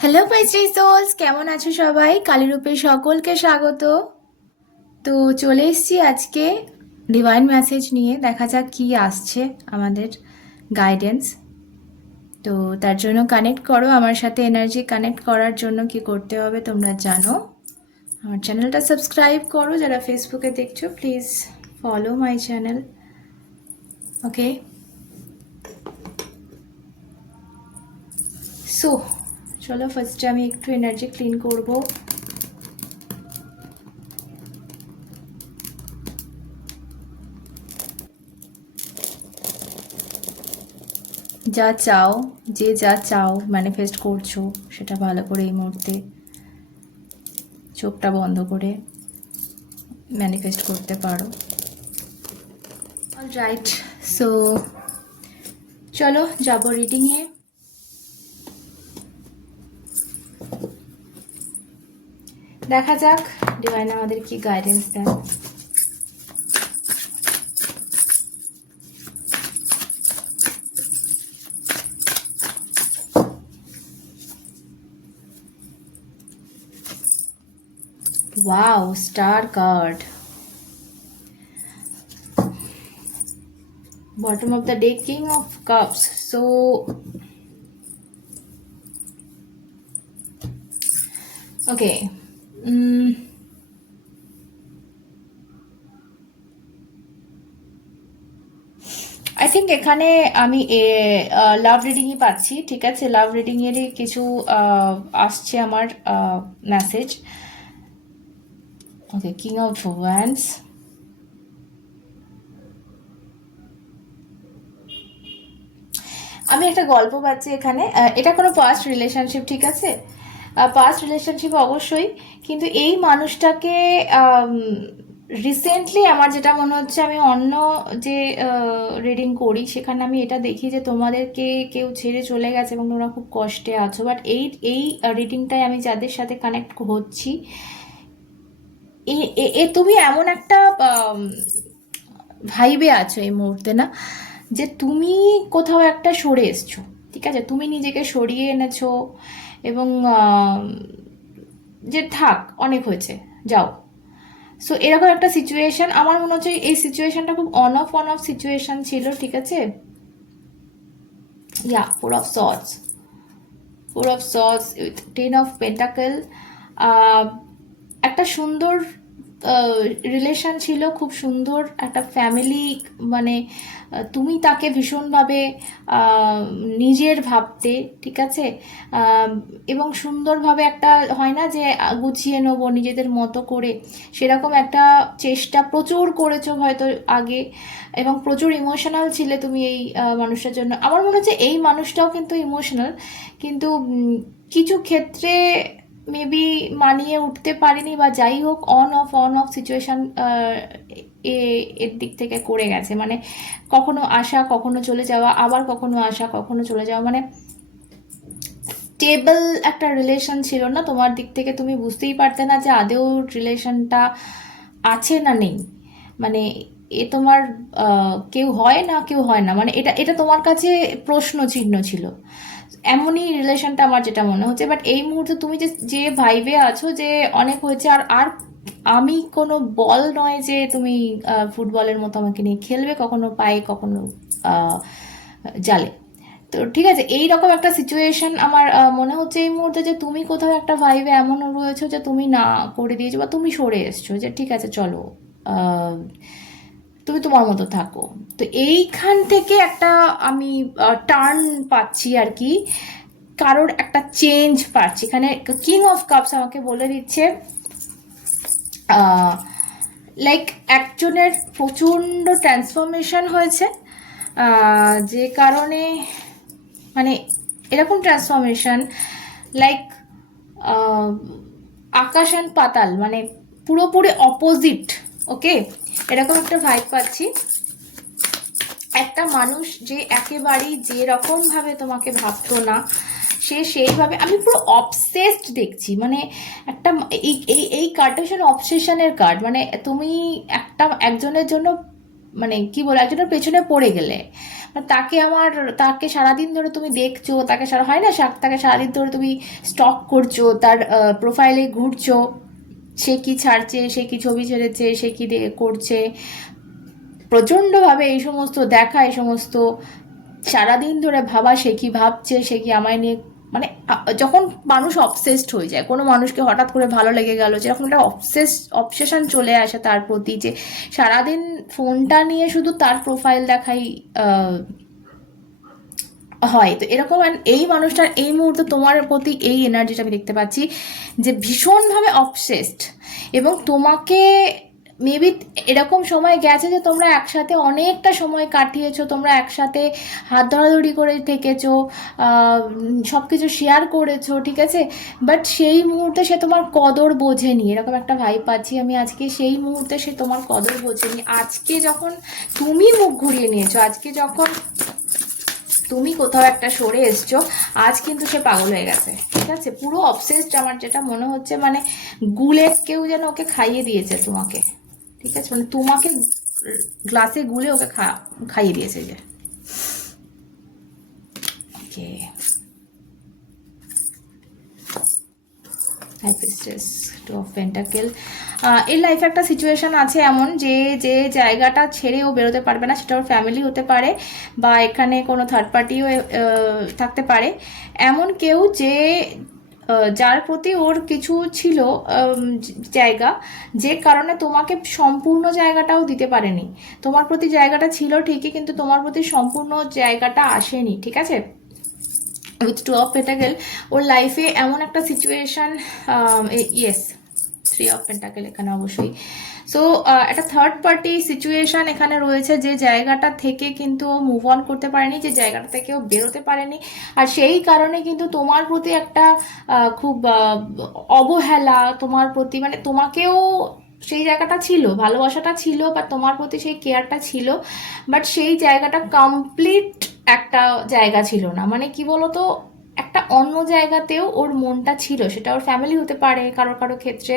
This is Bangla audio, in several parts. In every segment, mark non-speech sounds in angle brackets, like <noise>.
হ্যালো পাইশ্রী সোলস কেমন আছো সবাই? কালীরূপে সকলকে স্বাগত। তো চলে এসেছি আজকে ডিভাইন মেসেজ নিয়ে। দেখা যাক কি আসছে আমাদের গাইডেন্স তো তার জন্য কানেক্ট করো। আমার সাথে এনার্জি কানেক্ট করার জন্য কি করতে হবে তোমরা জানো। আমার চ্যানেলটা সাবস্ক্রাইব করো। যারা ফেসবুকে দেখছ please follow my channel okay so চলো ফার্স্টে আমি একটু এনার্জি ক্লিন করব। যা চাও, যে যা চাও ম্যানিফেস্ট করছ, সেটা ভালো করে এই মুহূর্তে চোখটা বন্ধ করে ম্যানিফেস্ট করতে পারো। অল রাইট সো চলো যাব রিডিংয়ে দেখা যাক ডিভাইন আমাদের কি guidance then Wow, star card. Bottom of the deck, King of Cups. So, okay. I think এখানে আমি লাভ রিডিংই পাচ্ছি, ঠিক আছে? লাভ রিডিংয়েরই কিছু আসছে আমার message okay king of wands আমি একটা গল্প পাচ্ছি এখানে। এটা কোনো পাস্ট রিলেশনশিপ ঠিক আছে? পাস্ট রিলেশনশিপ অবশ্যই, কিন্তু এই মানুষটাকে রিসেন্টলি আমার যেটা মনে হচ্ছে আমি অন্য যে রিডিং করি, সেখানে আমি এটা দেখি যে তোমাদেরকে কেউ ছেড়ে চলে গেছে এবং তোমরা খুব কষ্টে আছো। বাট এই এই রিডিংটাই আমি যাদের সাথে কানেক্ট হচ্ছি, এ- তুমি এমন একটা ভাইবে আছো এই মুহূর্তে না, যে তুমি কোথাও একটা সরে এসছো, ঠিক আছে? তুমি নিজেকে সরিয়ে এনেছো এবং যে থাক, অনেক হয়েছে, যাও। সো এরকম একটা সিচুয়েশান আমার মনে হচ্ছে এই সিচুয়েশানটা খুব on off on off situation ছিল, ঠিক আছে? ইয়া four of sauce four of sauce with ten of pentacle একটা সুন্দর রিলেশন ছিল, খুব সুন্দর একটা ফ্যামিলি মানে তুমি তাকে ভীষণভাবে নিজের ভাবতে, ঠিক আছে? এবং সুন্দরভাবে একটা, হয় না যে গুছিয়ে নেব নিজেদের মতো করে, সেরকম একটা চেষ্টা প্রচুর করেছ হয়তো আগে, এবং প্রচুর ইমোশনাল ছিলে তুমি এই মানুষটার জন্য। আমার মনে হচ্ছে এই মানুষটাও কিন্তু ইমোশনাল কিন্তু কিছু ক্ষেত্রে মেবি মানিয়ে উঠতে পারেনি বা যাই হোক on off on off situation এর দিক থেকে করে গেছে। মানে কখনো আসা, কখনো চলে যাওয়া, আবার কখনো আসা, কখনো চলে যাওয়া। মানে স্টেবল একটা রিলেশন ছিল না। তোমার দিক থেকে তুমি বুঝতেই পারতে না যে আদেও রিলেশনটা আছে না নেই। মানে এ তোমার কেউ হয় না, কেউ হয় না। মানে এটা এটা তোমার কাছে প্রশ্ন চিহ্ন ছিল। এমনই রিলেশনটা আমার যেটা মনে হচ্ছে। বাট এই মুহূর্তে তুমি যে যে ভাইবে আছো যে অনেক হয়েছে, আর আর আমি কোনো বল নয় যে তুমি ফুটবলের মতো আমাকে নিয়ে খেলবে, কখনো পায়ে, কখনো জালে। তো ঠিক আছে এই রকম একটা সিচুয়েশন আমার মনে হচ্ছে এই মুহূর্তে যে তুমি কোথাও একটা ভাইবে এমন রয়েছো যে তুমি না করে দিয়েছ বা তুমি সরে এসছো যে ঠিক আছে, চলো। তুমি তোমার মতো থাকো। তো এইখান থেকে একটা আমি টার্ন পাচ্ছি আর কি। কারোর একটা চেঞ্জ পাচ্ছি। এখানে কিং অফ কাপস আমাকে বলে দিচ্ছে লাইক একজনের প্রচণ্ড ট্রান্সফরমেশন হয়েছে যে কারণে মানে এরকম ট্রান্সফরমেশন লাইক আকাশ অ্যান্ড পাতাল মানে পুরোপুরি অপোজিট ওকে এরকম একটা ভাইব পাচ্ছি। একটা মানুষ যে একেবারেই যে রকম ভাবে তোমাকে ভাবতো না, সে সেইভাবে, আমি পুরো অবসেসড দেখছি। মানে একটা এই এই এই কার্ডটা ভীষণ অবসেশনের কার্ড মানে তুমি একটা, একজনের জন্য মানে কি বলে, একজনের পেছনে পড়ে গেলে। মানে তাকে আমার, তাকে সারাদিন ধরে তুমি দেখছ, তাকে সারা, হয় না তাকে সারাদিন ধরে তুমি স্টক করছ, তার প্রোফাইলে ঘুরছো। সে কি ছাড়ছে, সে কি ছবি ছেড়েছে, সে কি করছে। প্রচণ্ডভাবে এই সমস্ত দেখা, এই সমস্ত সারাদিন ধরে ভাবা, সে কি ভাবছে, সে কি আমায় নিয়ে মানে যখন মানুষ অবসেসড হয়ে যায়, কোনো মানুষকে হঠাৎ করে ভালো লেগে গেল, যেরকম একটা অবসেস অবসেশন চলে আসে তার প্রতি যে সারাদিন ফোনটা নিয়ে শুধু তার প্রোফাইল দেখাই হয়। তো এরকম এই মানুষটার এই মুহূর্তে তোমার প্রতি এই এনার্জিটা আমি দেখতে পাচ্ছি যে ভীষণভাবে অবসেসড এবং তোমাকে মেবি এরকম সময় গেছে যে তোমরা একসাথে অনেকটা সময় কাটিয়েছো, তোমরা একসাথে হাত ধরাধরি করে থেকেছো সব কিছু শেয়ার করেছ, ঠিক আছে? বাট সেই মুহূর্তে সে তোমার কদর বোঝেনি। এরকম একটা ভাই পাচ্ছি আমি আজকে। সেই মুহূর্তে সে তোমার কদর বোঝেনি। আজকে যখন তুমি মুখ ঘুরিয়ে নিয়েছো, আজকে যখন তুমি কোথাও একটা সরে এসছো, আজ কিন্তু সে পাগল হয়ে গেছে। ঠিক আছে? পুরো অবসেসড আমার যেটা মনে হচ্ছে মানে গুলে কেউ যেন ওকে খাইয়ে দিয়েছে তোমাকে। ঠিক আছে? মানে তোমাকে গ্লাসে গুলে ওকে খাইয়ে দিয়েছে যে। Okay. Hi two of pentacle এর লাইফে একটা সিচুয়েশন আছে এমন যে যে জায়গাটা ছেড়ে ও বেরোতে পারবে না, সেটা ওর ফ্যামিলি হতে পারে বা এখানে কোনো থার্ড পার্টিও থাকতে পারে। এমন কেউ যে যার প্রতি ওর কিছু ছিল জায়গা, যে কারণে তোমাকে সম্পূর্ণ জায়গাটাও দিতে পারেনি। তোমার প্রতি জায়গাটা ছিল ঠিকই, কিন্তু তোমার প্রতি সম্পূর্ণ জায়গাটা আসেনি, ঠিক আছে? উইথ টু অফ পেটাকেল ওর লাইফে এমন একটা situation yes three of pentacle এখানে অবশ্যই সো একটা থার্ড পার্টি সিচুয়েশন এখানে রয়েছে যে জায়গাটা থেকে কিন্তু ও মুভ অন করতে পারেনি, যে জায়গাটা থেকে ও বেরোতে পারেনি। আর সেই কারণে কিন্তু তোমার প্রতি একটা খুব অবহেলা, তোমার প্রতি মানে তোমাকেও সেই জায়গাটা ছিল, ভালোবাসাটা ছিল, বা তোমার প্রতি সেই কেয়ারটা ছিল বাট সেই জায়গাটা কমপ্লিট একটা জায়গা ছিল না। মানে কি বলতো? একটা অন্য জায়গাতেও ওর মনটা ছিল, সেটা ওর ফ্যামিলি হতে পারে কারও কারও ক্ষেত্রে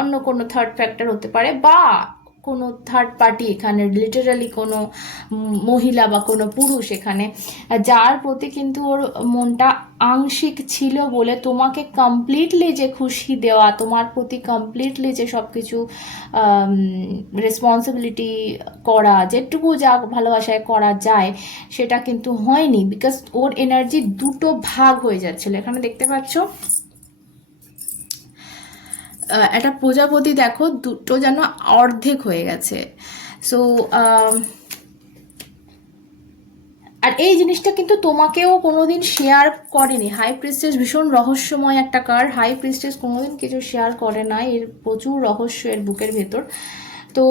অন্য কোনো থার্ড ফ্যাক্টর হতে পারে, বা কোনো থার্ড পার্টি এখানে লিটারালি কোনো মহিলা বা কোনো পুরুষ এখানে, যার প্রতি কিন্তু ওর মনটা আংশিক ছিল বলে তোমাকে কমপ্লিটলি যে খুশি দেওয়া, তোমার প্রতি কমপ্লিটলি যে সব কিছু রেসপন্সিবিলিটি করা, যেটুকু যা ভালোবাসায় করা যায়, সেটা কিন্তু হয়নি বিকজ ওর এনার্জি দুটো ভাগ হয়ে যাচ্ছিল। এখানে দেখতে পাচ্ছ? একটা প্রজাপতি দেখো, দুটো যেন অর্ধেক হয়ে গেছে। সো আর এই জিনিসটা কিন্তু তোমাকেও কোনোদিন শেয়ার করেনি। হাই প্রিস্টেস ভীষণ রহস্যময় একটা কার হাই প্রিস্টেস কোনোদিন কিছু শেয়ার করে না। এর প্রচুর রহস্য এর বুকের ভেতর। তো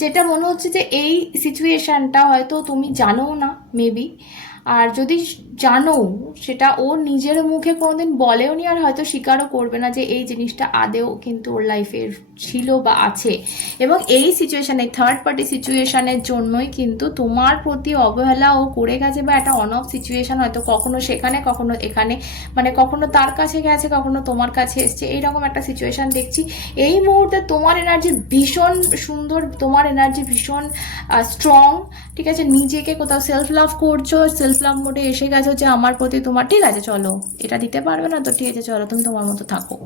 যেটা মনে হচ্ছে যে এই সিচুয়েশানটা হয়তো তুমি জানো না মেবি আর যদি জানো, সেটা ও নিজের মুখে কোনোদিন বলেও নি আর হয়তো স্বীকারও করবে না যে এই জিনিসটা আদেও কিন্তু ওর লাইফে ছিল বা আছে। এবং এই সিচুয়েশানে থার্ড পার্টি সিচুয়েশানের জন্যই কিন্তু তোমার প্রতি অবহেলা ও করে গেছে বা একটা অন অফ সিচুয়েশান হয়তো কখনো সেখানে, কখনো এখানে মানে কখনো তার কাছে গেছে, কখনো তোমার কাছে এসছে, এইরকম একটা সিচুয়েশান দেখছি। এই মুহূর্তে তোমার এনার্জি ভীষণ সুন্দর, তোমার এনার্জি ভীষণ স্ট্রং ঠিক আছে? নিজেকে কোথাও সেলফ লাভ করছ সেলফ লাভ মোডে এসে গেছো যে আমার প্রতি তোমার ঠিক আছে, চলো। এটা দিতে পারবে না তো, ঠিক আছে, চলো, তুমি তোমার মতো থাকো।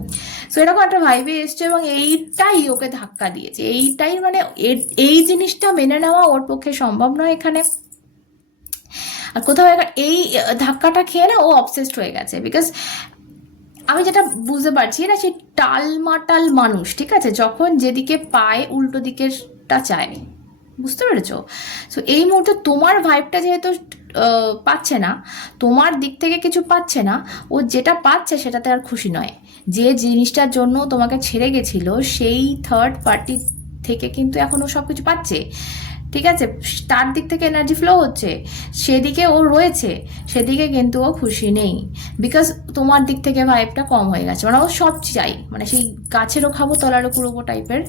সো এরকম একটা ভাইবে এসছে এবং এইটাই ওকে ধাক্কা দিয়েছে। এইটাই মানে এই জিনিসটা মেনে নেওয়া ওর পক্ষে সম্ভব নয় এখানে। আর কোথাও এই ধাক্কাটা খেয়ে না ও অবসেসড হয়ে গেছে। বিকজ আমি যেটা বুঝতে পারছি না সেই টালমাটাল মানুষ, ঠিক আছে? যখন যেদিকে পায়, উল্টো দিকেরটা চায় বুঝতে পেরেছ? সো এই মুহূর্তে তোমার ভাইবটা যেহেতু পাচ্ছে না, তোমার দিক থেকে কিছু পাচ্ছে না, ও যেটা পাচ্ছে সেটাতে আর খুশি নয়। যে জিনিসটার জন্য তোমাকে ছেড়ে গেছিল, সেই থার্ড পার্টি থেকে কিন্তু এখন ও সব কিছু পাচ্ছে। ঠিক আছে? তার দিক থেকে এনার্জি ফ্লো হচ্ছে, সেদিকে ও রয়েছে, সেদিকে কিন্তু ও খুশি নেই। বিকজ তোমার দিক থেকে ভাইবটা কম হয়ে গেছে। মানে ও সব চাই। মানে সেই গাছেরও খাব, তলারও কুড়বো টাইপের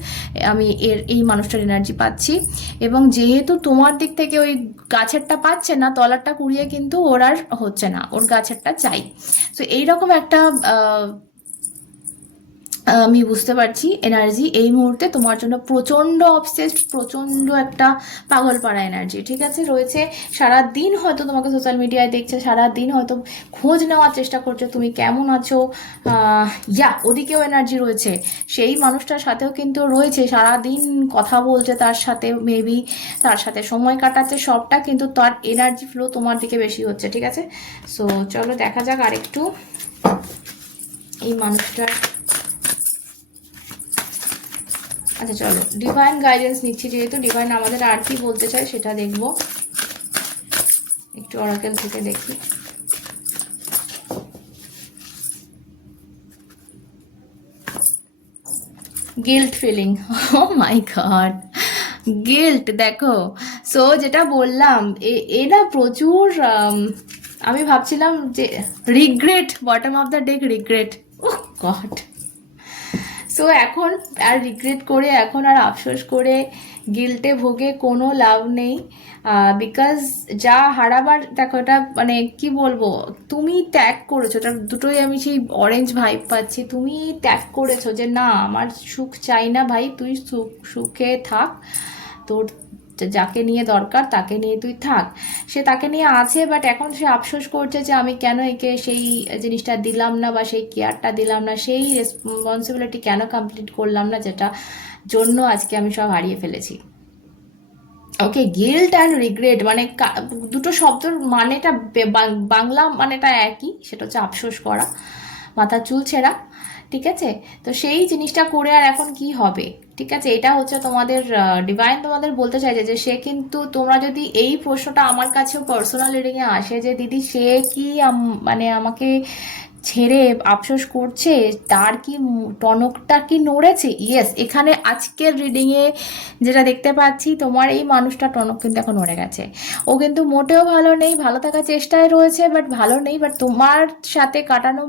আমি এর, এই মানুষটার এনার্জি পাচ্ছি। এবং যেহেতু তোমার দিক থেকে ওই গাছেরটা পাচ্ছে না, তলারটা কুড়িয়ে কিন্তু ওর আর হচ্ছে না। ওর গাছেরটা চাই। তো এইরকম একটা আমি বুঝতে পারছি এনার্জি এই মুহূর্তে তোমার জন্য প্রচণ্ড অবসেসড প্রচণ্ড একটা পাগল পাড়া এনার্জি ঠিক আছে? রয়েছে সারা দিন হয়তো তোমাকে সোশ্যাল মিডিয়ায় দেখছে সারা দিন হয়তো খোঁজ নেওয়ার চেষ্টা করছ, তুমি কেমন আছো? ইয়া ওদিকেও এনার্জি রয়েছে। সেই মানুষটার সাথেও কিন্তু রয়েছে সারা দিন কথা বলছে তার সাথে মেবি তার সাথে সময় কাটাচ্ছে, সবটা কিন্তু তার এনার্জি ফ্লো তোমার দিকে বেশি হচ্ছে, ঠিক আছে? সো চলো দেখা যাক আরেকটু। এই মানুষটার আচ্ছা চলো। ডিভাইন গাইডেন্স নিচ্ছি যেহেতু ডিভাইন আমাদের আর কি বলতে চায় সেটা দেখব। একটু অরাকেল থেকে দেখি। Guilt feeling oh my god guilt দেখো। সো যেটা বললাম, এ- না প্রচুর, আমি ভাবছিলাম যে regret bottom of the deck regret oh god so এখন আর রিগ্রেট করে, এখন আর আফসোস করে গিল্টে ভোগে কোনো লাভ নেই। বিকজ যা হারাবার, দেখো এটা মানে কি বলব, তুমি ত্যাগ করেছ ওটা দুটোই আমি সেই অরেঞ্জ ভাইব পাচ্ছি। তুমি ত্যাগ করেছ যে, না, আমার সুখ চাই না ভাই, তুই সুখ, সুখে থাক। তোর যাকে নিয়ে দরকার তাকে নিয়ে তুই থাক। সে তাকে নিয়ে আছে বাট এখন সে আফসোস করছে যে আমি কেন একে সেই জিনিসটা দিলাম না বা সেই কেয়ারটা দিলাম না, সেই রেসপন্সিবিলিটি কেন কমপ্লিট করলাম না, যেটা জন্য আজকে আমি সব হারিয়ে ফেলেছি। ওকে গিল্ট অ্যান্ড রিগ্রেট মানে দুটো শব্দর মানেটা বাংলা মানেটা একই, সেটা হচ্ছে আফসোস করা, মাথা চুল ছেঁড়া ঠিক আছে? তো সেই জিনিসটা করে আর এখন কি হবে? ঠিক আছে? এটা হচ্ছে তোমাদের ডিভাইন তোমাদের বলতে চাইছে যে সে কিন্তু তোমরা যদি এই প্রশ্নটা আমার কাছেও পার্সোনাল রিডিংয়ে আসে যে, দিদি, সে কি মানে আমাকে ছেড়ে আফসোস করছে, তার কি টনকটা কি নড়েছে? ইয়েস এখানে আজকের রিডিংয়ে যেটা দেখতে পাচ্ছি, তোমার এই মানুষটা টনক কিন্তু এখন নড়ে গেছে। ও কিন্তু মোটেও ভালো নেই, ভালো থাকার চেষ্টায় রয়েছে বাট ভালো নেই বাট তোমার সাথে কাটানো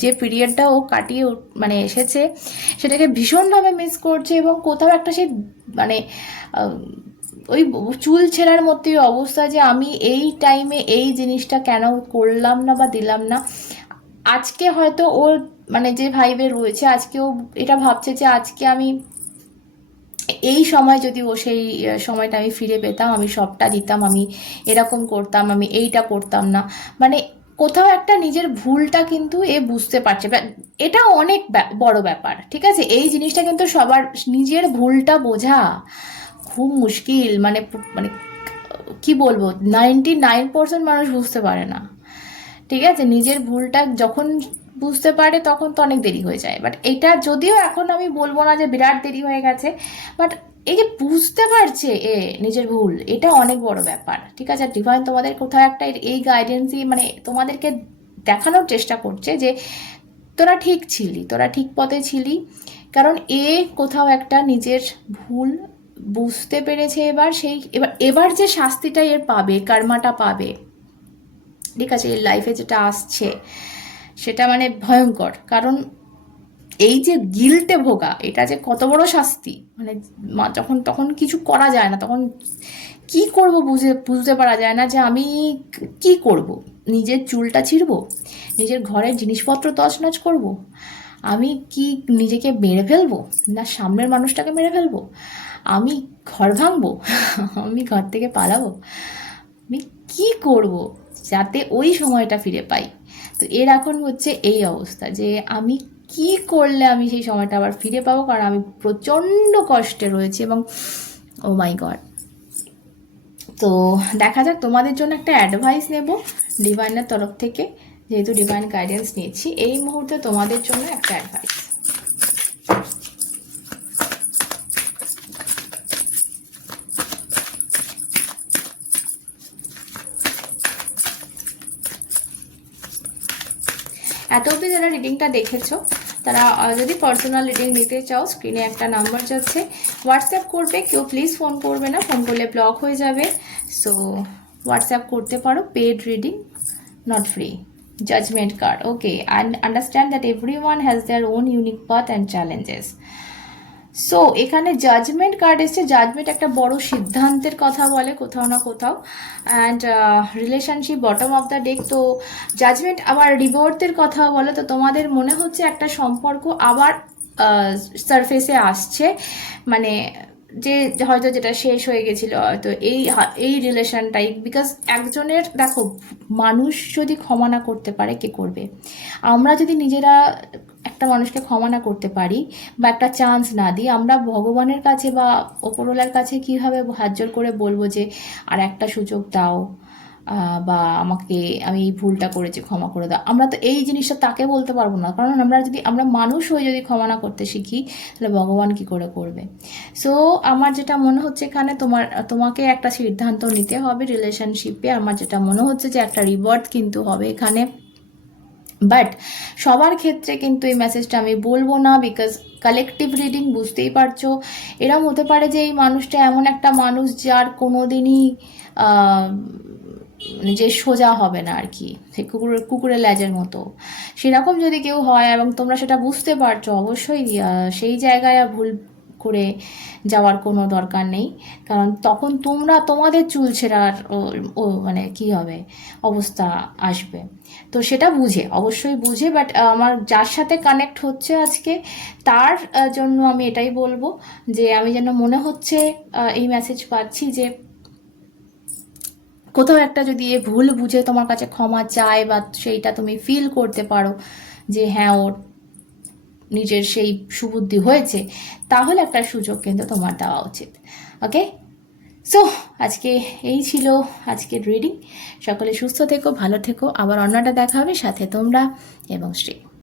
যে পিরিয়ডটা ও কাটিয়ে মানে এসেছে, সেটাকে ভীষণভাবে মিস করছে এবং কোথাও একটা সেই মানে ওই চুল ছেঁড়ার মতোই অবস্থা যে আমি এই টাইমে এই জিনিসটা কেন করলাম না বা দিলাম না আজকে হয়তো ওর মানে যে ভাইবে রয়েছে, আজকে ও এটা ভাবছে যে আজকে আমি এই সময় যদি ও সেই সময়টা আমি ফিরে পেতাম, আমি সবটা দিতাম, আমি এরকম করতাম, আমি এইটা করতাম না। মানে কোথাও একটা নিজের ভুলটা কিন্তু এ বুঝতে পারছে। এটা অনেক বড় ব্যাপার, ঠিক আছে? এই জিনিসটা কিন্তু সবার নিজের ভুলটা বোঝা খুব মুশকিল। মানে মানে কি বলব? নাইনটি নাইন পার্সেন্ট মানুষ বুঝতে পারে না। ঠিক আছে? নিজের ভুলটা যখন বুঝতে পারে তখন তো অনেক দেরি হয়ে যায়। বাট এটা যদিও এখন আমি বলব না যে বিরাট দেরি হয়ে গেছে বাট এই যে বুঝতে পারছে এ নিজের ভুল, এটা অনেক বড় ব্যাপার। ঠিক আছে? ডিভাইন তোমাদের কোথাও একটা এই গাইডেন্সই মানে তোমাদেরকে দেখানোর চেষ্টা করছে যে তোরা ঠিক ছিলি, তোরা ঠিক পথে ছিলি। কারণ এ কোথাও একটা নিজের ভুল বুঝতে পেরেছে এবার, সেই এবার এবার যে শাস্তিটা এর পাবে, কার্মাটা পাবে ঠিক আছে এর লাইফে যেটা আসছে, সেটা মানে ভয়ঙ্কর। কারণ এই যে গিল্টে ভোগা, এটা যে কত বড় শাস্তি। মানে যখন, তখন কিছু করা যায় না, তখন কি করব বুঝে, বুঝতে পারা যায় না যে আমি কি করব? নিজের চুলটা ছিঁড়বো? নিজের ঘরের জিনিসপত্র তছনছ করব? আমি কি নিজেকে মেরে ফেলব? না সামনের মানুষটাকে মেরে ফেলব? আমি ঘর ভাঙবো? <laughs> আমি ঘর থেকে পালাবো? আমি কি করব? যাতে ওই সময়টা ফিরে পাই। তো এর এখন হচ্ছে এই অবস্থা যে আমি কি করলে আমি সেই সময়টা আবার ফিরে পাবো? কারণ আমি প্রচণ্ড কষ্টে রয়েছি এবং ও মাই গড তো দেখা যাক, তোমাদের জন্য একটা অ্যাডভাইস নেব ডিভাইনের তরফ থেকে। যেহেতু ডিভাইন গাইডেন্স নিয়েছি, এই মুহূর্তে তোমাদের জন্য একটা অ্যাডভাইস এত অবধি যারা রিডিংটা দেখেছ, তারা যদি পার্সোনাল রিডিং নিতে চাও স্ক্রিনে একটা নাম্বার যাচ্ছে। হোয়াটসঅ্যাপ করবে, কেউ প্লিজ ফোন করবে না ফোন করলে ব্লক হয়ে যাবে। সো হোয়াটসঅ্যাপ করতে পারো paid reading not free judgement card okay understand that everyone has their own unique path and challenges so এখানে জাজমেন্ট কার্ড এসছে। জাজমেন্ট একটা বড় সিদ্ধান্তের কথা বলে কোথাও না কোথাও। And relationship bottom of the deck তো জাজমেন্ট আবার রিবোর্থের কথা বলে। তো তোমাদের মনে হচ্ছে একটা সম্পর্ক আবার সারফেসে আসছে? মানে যে হয়তো যেটা শেষ হয়ে গেছিল, হয়তো এই এই রিলেশনটাই বিকজ একজনের, দেখো, মানুষ যদি ক্ষমা না করতে পারে, কে করবে? আমরা যদি নিজেরা একটা মানুষকে ক্ষমা না করতে পারি বা একটা চান্স না দিই, আমরা ভগবানের কাছে বা ওপরওয়ালার কাছে কীভাবে হাত জোর করে বলব যে, আর একটা সুযোগ দাও বা আমাকে আমি এই ভুলটা করেছি, ক্ষমা করে দাও। আমরা তো এই জিনিসটা তাকে বলতে পারব না। কারণ আমরা যদি, আমরা মানুষ হয়ে যদি ক্ষমা না করতে শিখি, তাহলে ভগবান কি করে করবে? সো আমার যেটা মনে হচ্ছে এখানে, তোমার, তোমাকে একটা সিদ্ধান্ত নিতে হবে রিলেশনশিপে আমার যেটা মনে হচ্ছে যে, একটা রিওয়ার্ড কিন্তু হবে এখানে। বাট সবার ক্ষেত্রে কিন্তু এই মেসেজটা আমি বলব না বিকজ কালেকটিভ রিডিং বুঝতেই পারছ। এরম হতে পারে যে এই মানুষটা এমন একটা মানুষ যার কোনো দিনই যে সোজা হবে না আর কি সে কুকুরের কুকুরের ল্যাজের মতো। সেরকম যদি কেউ হয় এবং তোমরা সেটা বুঝতে পারছ, অবশ্যই সেই জায়গায় ভুল করে যাওয়ার কোনো দরকার নেই। কারণ তখন তোমরা তোমাদের চুল ছেঁড়ার, ও- মানে কি হবে, অবস্থা আসবে। তো সেটা বুঝে, অবশ্যই বুঝে বাট আমার যার সাথে কানেক্ট হচ্ছে আজকে, তার জন্য আমি এটাই বলব যে আমি যেন মনে হচ্ছে এই মেসেজ পাচ্ছি যে কোথাও একটা যদি এ ভুল বুঝে তোমার কাছে ক্ষমা চায় বা সেইটা তুমি ফিল করতে পারো যে হ্যাঁ ওর নিজের সেই সুবুদ্ধি হয়েছে, তাহলে একটা সুযোগ কিন্তু তোমার দেওয়া উচিত। ওকে সো আজকে এই ছিল আজকের রিডিং সকলে সুস্থ থেকো, ভালো থেকো। আবার অন্যটা দেখা হবে। সাথে তোমরা এবং শ্রী।